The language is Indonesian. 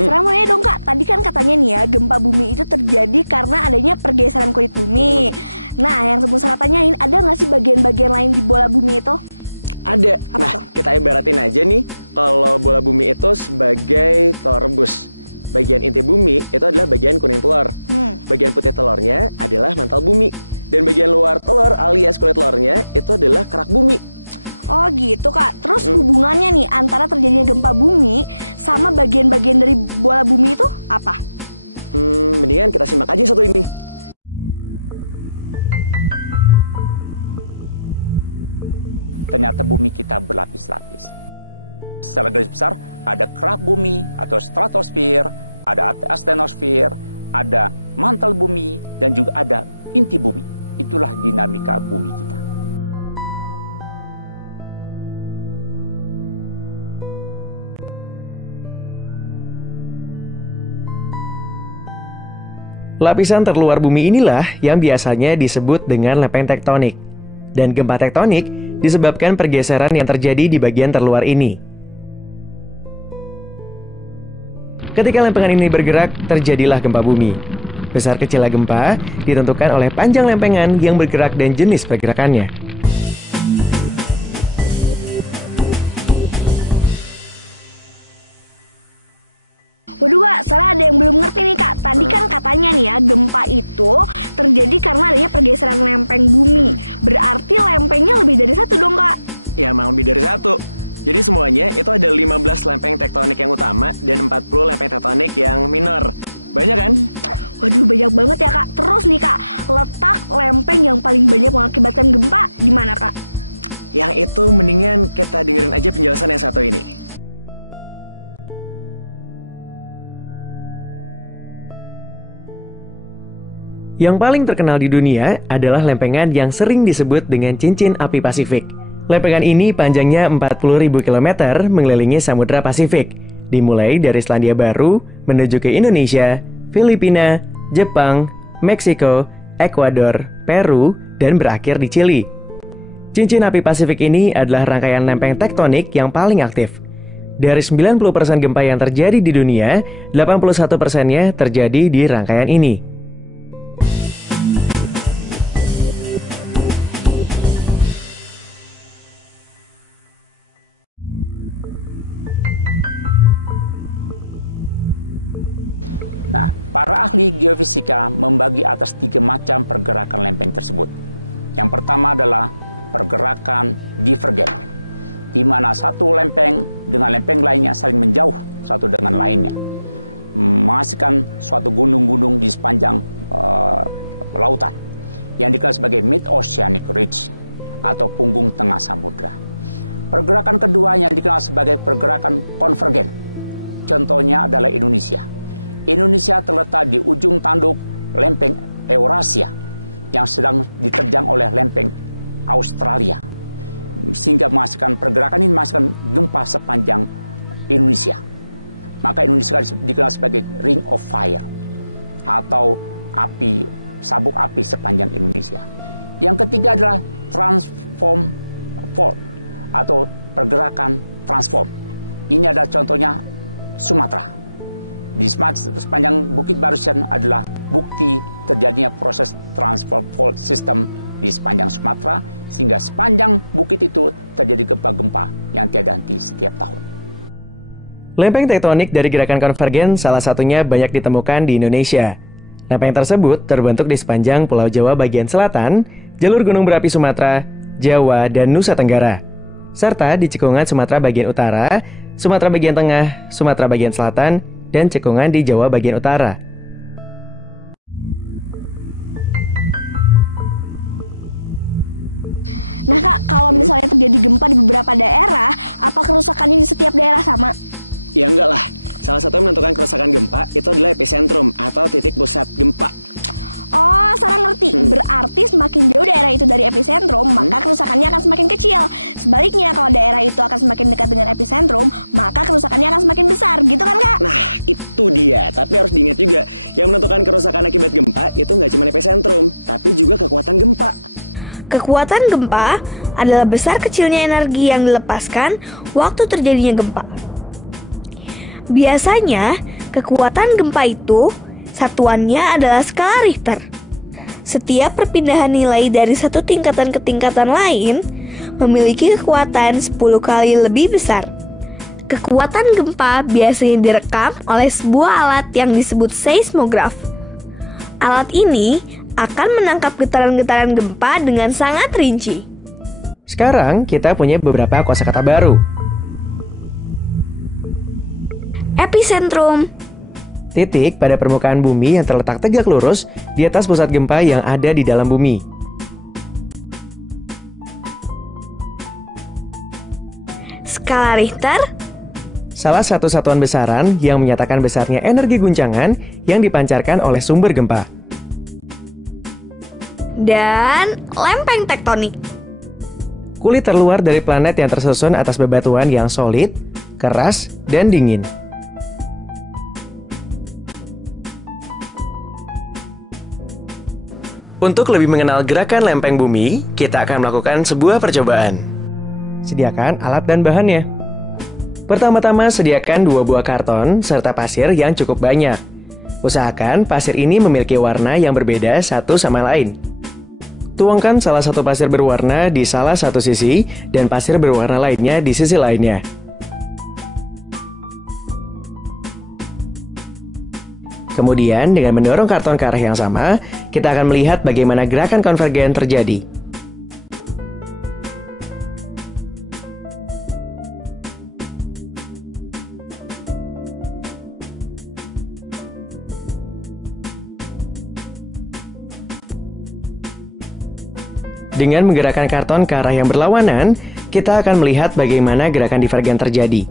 Sekarang mau nanya dong Kak, tadi kan katanya nih ya, gempa bumi itu terjadi karena adanya pergeseran kulit bumi. Nah, yang semua saya tanyain, ada nggak sih bagian-bagian lain di bola bumi itu? Ada. Apa Nah, tuh? kita ibaratin aja nih, kalau bola bumi itu sebagai telur rebus. Bagian inti bumi itu adalah bagian kuning telur. Bagian putih telurnya adalah mantel bumi. Dan bagian luar telur alias kulit telurnya itu adalah kerak bumi. Oh gitu Kak, terus hubungannya nih antara terjadinya gempa bumi sama bagian-bagian dari bola bumi itu apa? Mendingan kita simak aja satu ini. Ternyata bumi kita berlapis-lapis. Secara garis besar, ada kerak bumi atau stratosfer, ada astenosfer, ada mantel bumi, dan juga ada inti bumi. Itulah dinamika bumi kita. Lapisan terluar bumi inilah yang biasanya disebut dengan lempeng tektonik. Dan gempa tektonik disebabkan pergeseran yang terjadi di bagian terluar ini. Ketika lempengan ini bergerak, terjadilah gempa bumi. Besar kecilnya gempa ditentukan oleh panjang lempengan yang bergerak dan jenis pergerakannya. Waduh Kak, salah ada yang belum ngerti nih Kak. Tadi kan katanya nih ya, gempa itu terjadi karena adanya pergeseran lempeng bumi. Berarti lempengnya lebih dari satu dong Kak? Ya, emang lebih dari satu. Jadi semuanya itu ada 15 lempeng tektonik yang utama dan 40 lempeng tektonik yang minor. Banyak kan? Waduh, banyak banget ya Kak. Terus nih Kak, letak lempeng yang paling banyak mengakibatkan gempa di mana Kak? Yang itu mendingan kita dengerin aja penjelasan yang satu ini. Yang paling terkenal di dunia adalah lempengan yang sering disebut dengan cincin api Pasifik. Lempengan ini panjangnya 40.000 km mengelilingi Samudra Pasifik, dimulai dari Selandia Baru menuju ke Indonesia, Filipina, Jepang, Meksiko, Ekuador, Peru, dan berakhir di Chili. Cincin api Pasifik ini adalah rangkaian lempeng tektonik yang paling aktif. Dari 90% gempa yang terjadi di dunia, 81%-nya terjadi di rangkaian ini. Nah, para ahli geofisika membagi atas 3 macam pergerakan lempeng tersebut. Yang pertama adalah pergerakan divergen, di mana satu lempeng dengan lempeng lainnya saling menjauh satu dengan lainnya, menghasilkan suatu gunung-gunung di sepanjang lautan, yang dikenal sebagai mid-oceanic ridge atau punggung tengah samudra. Pergerakan kedua yang dikenal sebagai pergerakan konvergen, contohnya adalah Indonesia. Indonesia terletak di ujung tanduk lempeng Eurasia yang sedang diterjang oleh lempeng Australia, sehingga menghasilkan pergerakan ini menghasilkan gempa sepanjang Indonesia. Maka Indonesia dikenal sebagai Ring of Fire atau sabuk api sepanjang Indonesia. Yang ketiga adalah transform fault atau pergerakan transform. Ini adalah contohnya Sumatera. Di sepanjang Bukit Barisan adalah bukti terjadinya proses transfer fault system di sepanjang Sumatera, sehingga sepanjang bukit itu terjadi gempa-gempa yang tiada henti setiap tahun. Lempeng tektonik dari gerakan konvergen salah satunya banyak ditemukan di Indonesia. Lempeng tersebut terbentuk di sepanjang Pulau Jawa bagian selatan, jalur gunung berapi Sumatera, Jawa, dan Nusa Tenggara, serta di cekungan Sumatera bagian utara, Sumatera bagian tengah, Sumatera bagian selatan, dan cekungan di Jawa bagian utara. Nah Kak, kalau misalnya terjadi gempa di beberapa daerah, apa kerusakannya di setiap daerah sama? Ya enggak lah. Salah satu yang menentukan kerusakan gempa itu adalah epicentrum atau titik pusat gempa. Oh, Sarah ngerti. Berarti semakin jauh daerah itu dari epicentrum, maka kerusakannya akan semakin kecil. Sebaliknya, kalau daerah itu akan semakin dekat dengan epicentrum, maka kerusakannya akan semakin besar. Gitu kan, Kak? Nah, itu dia. Tapi harus diingat juga, yang menentukan kerusakan akibat gempa itu nggak cuma epicentrum, tapi juga kekuatan gempa. Kekuatan gempa adalah besar kecilnya energi yang dilepaskan waktu terjadinya gempa. Biasanya, Kekuatan gempa itu satuannya adalah skala Richter. Setiap perpindahan nilai dari satu tingkatan ke tingkatan lain memiliki kekuatan 10 kali lebih besar. Kekuatan gempa biasanya direkam oleh sebuah alat yang disebut seismograf. Alat ini akan menangkap getaran-getaran gempa dengan sangat rinci. Sekarang kita punya beberapa kosakata baru. Epicentrum. Titik pada permukaan bumi yang terletak tegak lurus di atas pusat gempa yang ada di dalam bumi. Skala Richter. Salah satu satuan besaran yang menyatakan besarnya energi guncangan yang dipancarkan oleh sumber gempa. Dan lempeng tektonik. Kulit terluar dari planet yang tersusun atas bebatuan yang solid, keras, dan dingin. Untuk lebih mengenal gerakan lempeng bumi, kita akan melakukan sebuah percobaan. Sediakan alat dan bahannya. Pertama-tama sediakan 2 buah karton serta pasir yang cukup banyak. Usahakan pasir ini memiliki warna yang berbeda satu sama lain. Tuangkan salah satu pasir berwarna di salah satu sisi dan pasir berwarna lainnya di sisi lainnya. Kemudian, dengan mendorong karton ke arah yang sama, kita akan melihat bagaimana gerakan konvergen terjadi. Dengan menggerakkan karton ke arah yang berlawanan, kita akan melihat bagaimana gerakan divergen terjadi.